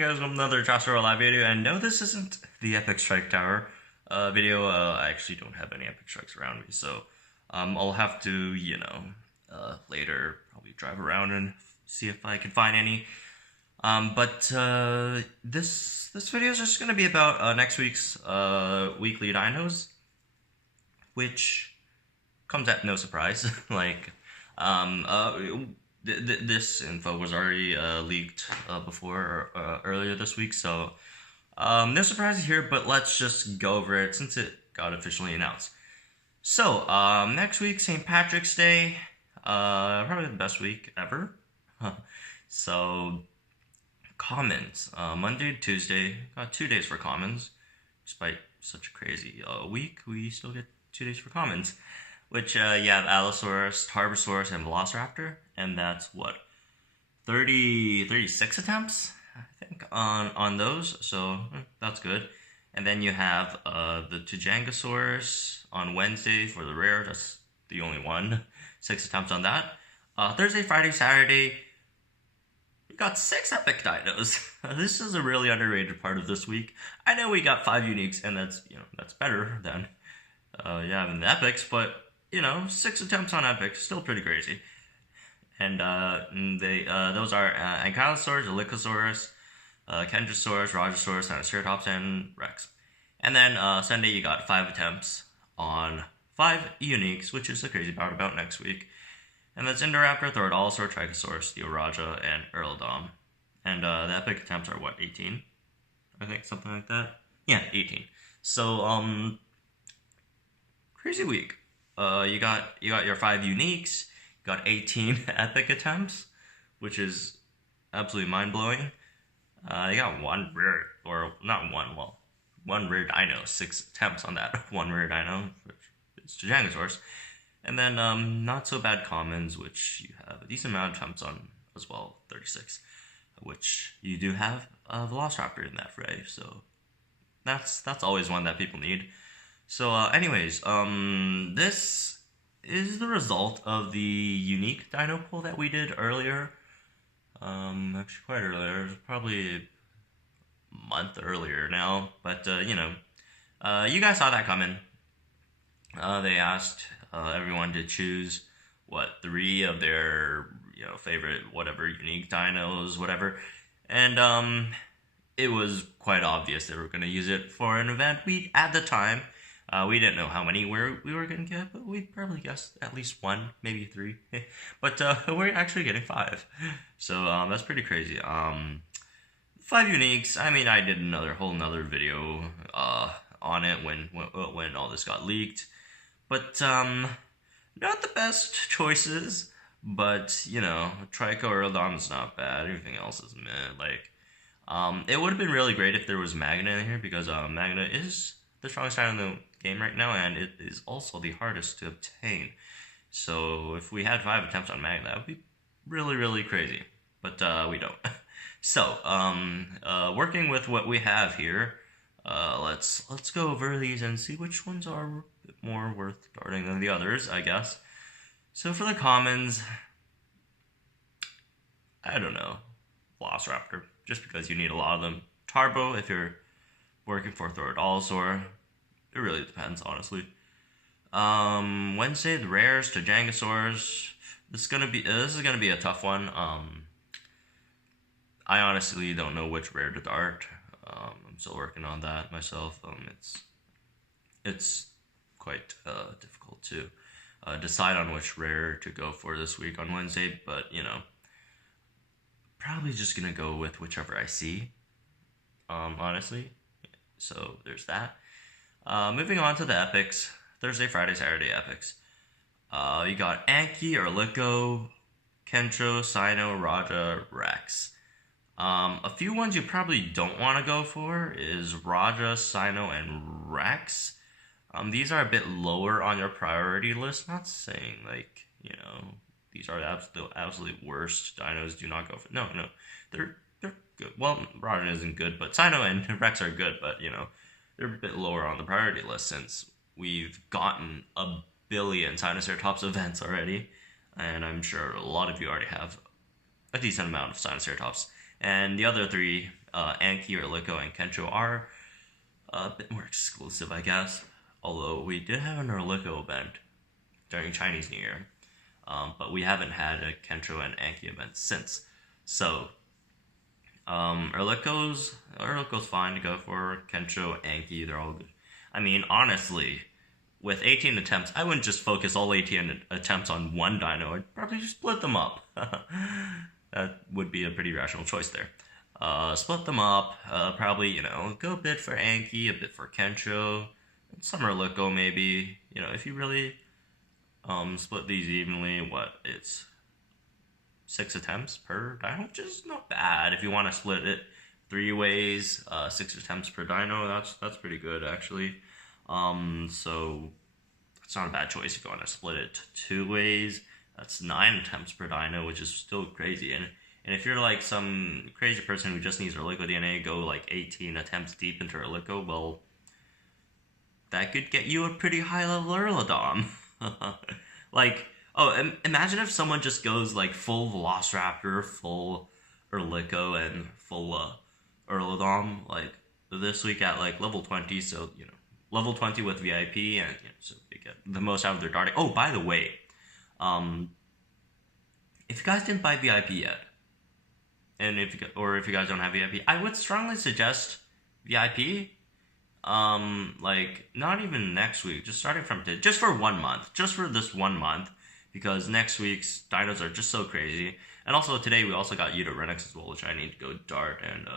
guys with another Jurassic live video, and no, this isn't the Epic Strike Tower video. I actually don't have any Epic Strikes around me, so I'll have to, later probably drive around and see if I can find any. This video is just gonna be about next week's weekly dinos, which comes at no surprise. This info was already leaked before earlier this week, so no surprises here, but let's just go over it since it got officially announced. So, next week, St. Patrick's Day, probably the best week ever. So, commons, Monday to Tuesday, got 2 days for commons. Despite such a crazy week, we still get 2 days for commons. Which, you have Allosaurus, Tarbosaurus, and Velociraptor, and that's, what, 36 attempts, I think, on those, so that's good. And then you have the Diorajasaurus on Wednesday for the rare, that's the only one, 6 attempts on that. Thursday, Friday, Saturday, we got 6 epic dinos. This is a really underrated part of this week. I know we got 5 uniques, and that's, that's better than, than the epics, but 6 attempts on epic, still pretty crazy. And those are Ankylosaurus, Trykosaurus, Kentrosaurus, Diorajasaurus, Triceratops, and Rex. And then Sunday you got 5 attempts on 5 uniques, which is the crazy part about next week. And that's Indoraptor, Thoradolosaur, Trykosaurus, Dioraja, and ERLIDOM. And the epic attempts are what, 18? I think something like that. Yeah, 18. So crazy week. You got your 5 uniques, you got 18 epic attempts, which is absolutely mind-blowing. You got one rare, or not one, well, one rare dino, 6 attempts on that one rare dino, which is Diorajasaurus. And then not so bad commons, which you have a decent amount of attempts on as well, 36, which you do have a Velociraptor in that fray, so that's always one that people need. So, anyways, this is the result of the unique dino poll that we did earlier. Actually quite earlier, probably a month earlier now, but, you guys saw that coming. They asked everyone to choose, 3 of their, favorite, whatever, unique dinos, whatever, and, it was quite obvious they were going to use it for an event. At the time, we didn't know how many we were going to get, but we probably guessed at least 1, maybe 3. But we're actually getting 5. So that's pretty crazy. 5 uniques. I mean, I did whole nother video on it when all this got leaked. But not the best choices. But, TRYKO or ERLIDOM is not bad. Everything else is meh. It would have been really great if there was Magna in here, because Magna is the strongest dino in the game right now, and it is also the hardest to obtain. So if we had 5 attempts on Magna, that would be really, really crazy. But we don't. So working with what we have here, let's go over these and see which ones are a bit more worth starting than the others, I guess. So for the commons, I don't know, Velociraptor, just because you need a lot of them. Tarbo, if you're working for Thoradolosaur. It really depends, honestly. Wednesday, the rares, Diorajasaurus. This is gonna be a tough one. I honestly don't know which rare to dart. I'm still working on that myself. It's quite difficult to decide on which rare to go for this week on Wednesday, but probably just gonna go with whichever I see. Honestly. So there's that. Moving on to the epics. Thursday, Friday, Saturday epics. You got Anki, Erliko, Kentro, Sino, Raja, Rex. A few ones you probably don't want to go for is Raja, Sino, and Rex. These are a bit lower on your priority list. Not saying, these are the absolute worst dinos. Do not go for... No. They're good. Well, Raja isn't good, but Sino and Rex are good, but, they're a bit lower on the priority list since we've gotten a billion Triceratops events already, and I'm sure a lot of you already have a decent amount of Triceratops. And the other three, Anki, Erliko, and Kensho, are a bit more exclusive, I guess. Although we did have an Erliko event during Chinese New Year, but we haven't had a Kensho and Anki event since. So, Erliko's fine to go for. Kensho, Anki, they're all good. I mean, honestly, with 18 attempts, I wouldn't just focus all 18 attempts on one dino. I'd probably just split them up. That would be a pretty rational choice there. Split them up, probably, go a bit for Anki, a bit for Kensho, some Erliko maybe. If you really split these evenly, it's 6 attempts per dino, which is not bad. If you want to split it 3 ways, 6 attempts per dino, that's pretty good actually. So it's not a bad choice. If you want to split it 2 ways, that's 9 attempts per dino, which is still crazy. And if you're like some crazy person who just needs Erliko DNA, go like 18 attempts deep into Erliko, well, that could get you a pretty high level Erlidom. Imagine if someone just goes like full Velociraptor, full Erliko, and full Erlidom like this week at like level 20. So level 20 with VIP, and so they get the most out of their darting. Oh, by the way, if you guys didn't buy VIP yet, and if you guys don't have VIP, I would strongly suggest VIP. Not even next week, just starting from today, just for 1 month, just for this 1 month, because next week's dinos are just so crazy. And also today we also got Diorajasaurus as well, which I need to go dart and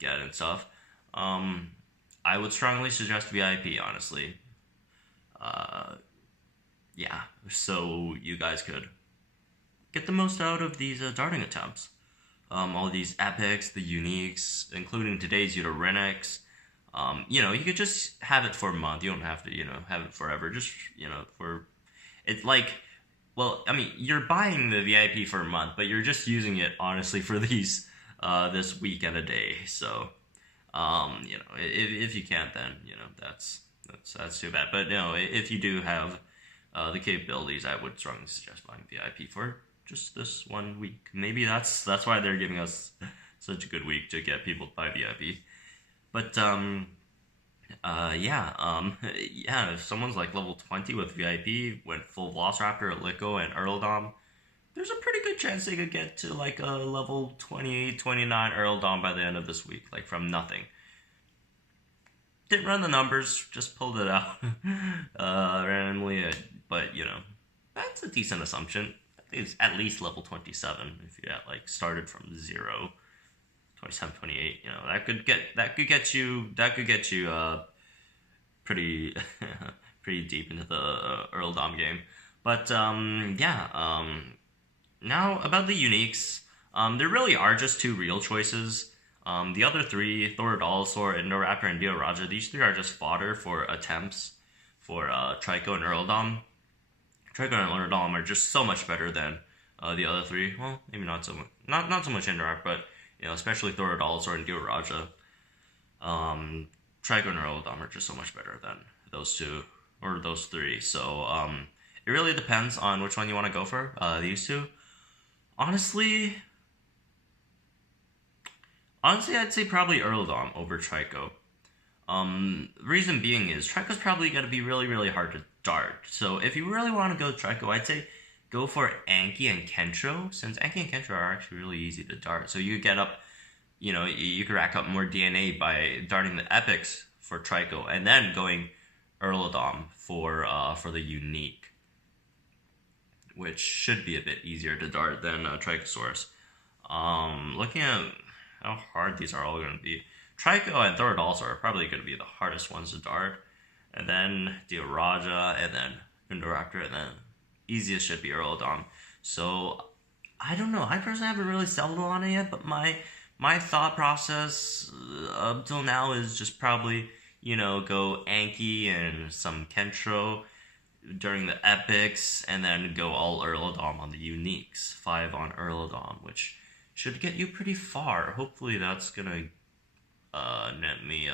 get and stuff. I would strongly suggest VIP, honestly. Yeah, so you guys could get the most out of these darting attempts. All these epics, the uniques, including today's Diorajasaurus. You could just have it for a month. You don't have to, have it forever. Just, for... It's like... Well, I mean, you're buying the VIP for a month, but you're just using it, honestly, for these, this week and a day. So, if you can't, then, that's too bad. But, if you do have the capabilities, I would strongly suggest buying VIP for just this 1 week. Maybe that's why they're giving us such a good week, to get people to buy VIP. But, if someone's like level 20 with VIP, went full Velociraptor, Erliko, and Erlidom, there's a pretty good chance they could get to like a level 28, 29 Erlidom by the end of this week, like from nothing. Didn't run the numbers, just pulled it out randomly, but that's a decent assumption. I think it's at least level 27 if you started from 0. 27, 28, that could get you pretty pretty deep into the Erlidom game. But now about the uniques, there really are just 2 real choices. The other 3, Thoradolosaur, Indoraptor, and Dioraja, these 3 are just fodder for attempts for TRYKO and ERLIDOM. TRYKO and ERLIDOM are just so much better than the other 3. Well, maybe not so much, not so much Indoraptor, but especially Thoradolosaur and Dioraja. TRYKO and ERLIDOM are just so much better than those 2, or those 3. So, it really depends on which one you want to go for, these 2. Honestly, I'd say probably ERLIDOM over TRYKO. Reason being is, TRYKO's probably going to be really, really hard to dart. So, if you really want to go TRYKO, I'd say go for Anki and Kensho, since Anki and Kensho are actually really easy to dart. So you get up, you can rack up more DNA by darting the epics for TRYKO, and then going ERLIDOM for the unique, which should be a bit easier to dart than Trykosaurus. Looking at how hard these are all going to be, TRYKO and Thoradolosaur are probably going to be the hardest ones to dart, and then Dioraja, and then Indoraptor, and then easiest should be ERLIDOM. So, I don't know. I personally haven't really settled on it yet, but my thought process up till now is just probably, go Anki and some Kensho during the epics, and then go all ERLIDOM on the uniques. 5 on ERLIDOM, which should get you pretty far. Hopefully that's gonna net me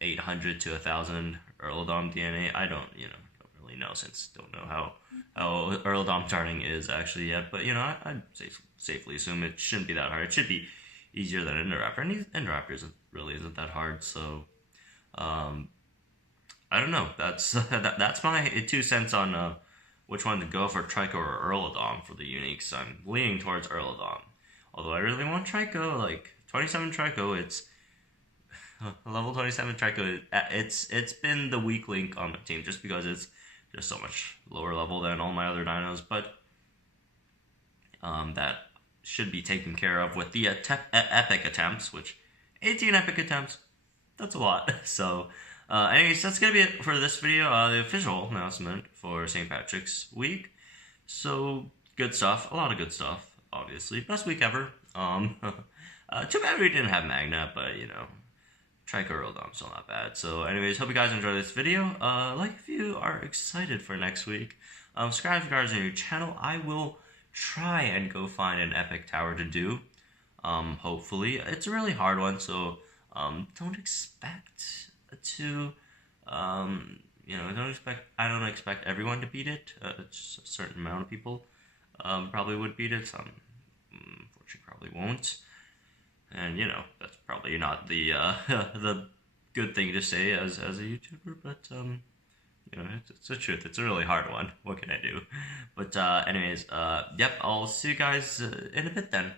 800 to 1,000 ERLIDOM DNA. I don't really really know since don't know how Erlidom charting is actually yet. But you know, I'd safely assume it shouldn't be that hard. It should be easier than Indoraptor, and Indoraptor isn't that hard. So I don't know. That's that's my 2 cents on which one to go for, TRYKO or Erlidom for the uniques. I'm leaning towards Erlidom, although I really want TRYKO. Like 27 TRYKO, it's level 27 TRYKO. It's been the weak link on my team just because it's just so much lower level than all my other dinos, but that should be taken care of with the epic attempts, which 18 epic attempts, that's a lot. So anyways, that's gonna be it for this video, the official announcement for St. Patrick's week. So good stuff, a lot of good stuff, obviously. Best week ever. Too bad we didn't have Magna, but you know, TRYKO Erlidom, still not bad. So anyways, hope you guys enjoyed this video. Like if you are excited for next week. Subscribe if you guys are new channel. I will try and go find an epic tower to do. Hopefully. It's a really hard one, so don't expect to you know, I don't expect everyone to beat it. Just a certain amount of people probably would beat it. Some unfortunately probably won't. And you know, that's probably not the the good thing to say as a YouTuber, but you know, it's the truth. It's a really hard one. What can I do? But anyways, yep, I'll see you guys in a bit then.